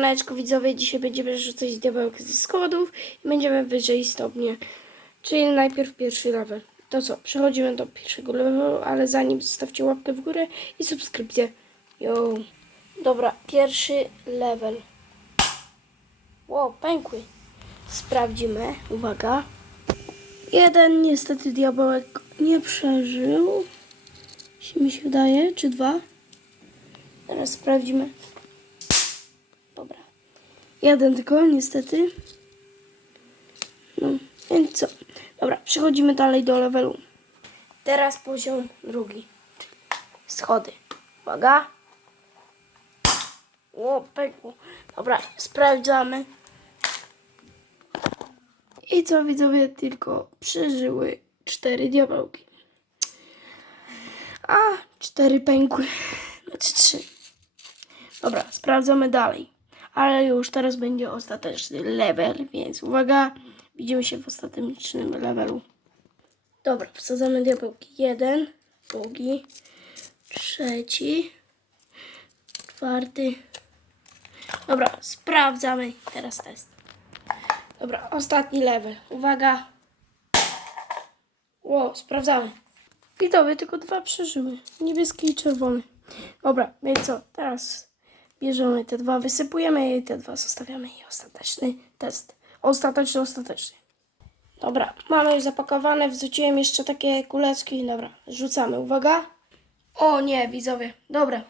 Siemaneczko widzowie, dzisiaj będziemy rzucać diabełki ze schodów i będziemy wyżej stopnie. Czyli najpierw pierwszy level. To co, przechodzimy do pierwszego levelu, ale zanim zostawcie łapkę w górę i subskrypcję. Yo. Dobra, pierwszy level. Wow, pękły. Sprawdzimy, uwaga. Jeden niestety diabełek nie przeżył. Mi się wydaje, czy dwa? Teraz sprawdzimy. Jeden tylko, niestety. No, więc co? Dobra, przechodzimy dalej do levelu. Teraz poziom drugi. Schody. Uwaga. O, pękło. Dobra, sprawdzamy. I co widzowie, tylko przeżyły cztery diabełki. A, cztery pękły. Znaczy trzy. Dobra, sprawdzamy dalej. Ale już teraz będzie ostateczny level, więc uwaga, widzimy się w ostatecznym levelu. Dobra, wsadzamy diabełki. Jeden, drugi, trzeci, czwarty. Dobra, sprawdzamy teraz test. Dobra, ostatni level. Uwaga. Ło, sprawdzamy. Widzowie, tylko dwa przeżyły. Niebieski i czerwony. Dobra, więc co? Teraz bierzemy te dwa, wysypujemy je i te dwa zostawiamy i ostateczny test. Ostateczny, ostateczny. Dobra, mamy już zapakowane, wrzuciłem jeszcze takie kuleczki. Dobra, rzucamy. Uwaga. O nie, widzowie. Dobra,